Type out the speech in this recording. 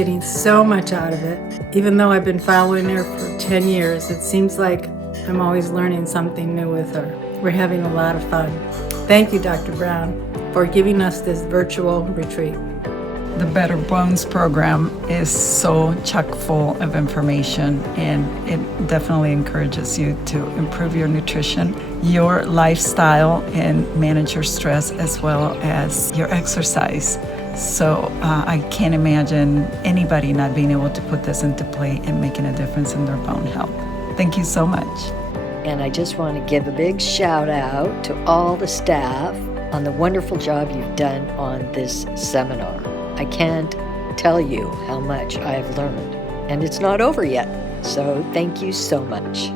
getting so much out of it. Even though I've been following her for 10 years, it seems like I'm always learning something new with her. We're having a lot of fun. Thank you, Dr. Brown, for giving us this virtual retreat. The Better Bones program is so chock full of information, and it definitely encourages you to improve your nutrition, your lifestyle, and manage your stress as well as your exercise. So I can't imagine anybody not being able to put this into play and making a difference in their bone health. Thank you so much. And I just want to give a big shout out to all the staff on the wonderful job you've done on this seminar. I can't tell you how much I've learned, and it's not over yet. So thank you so much.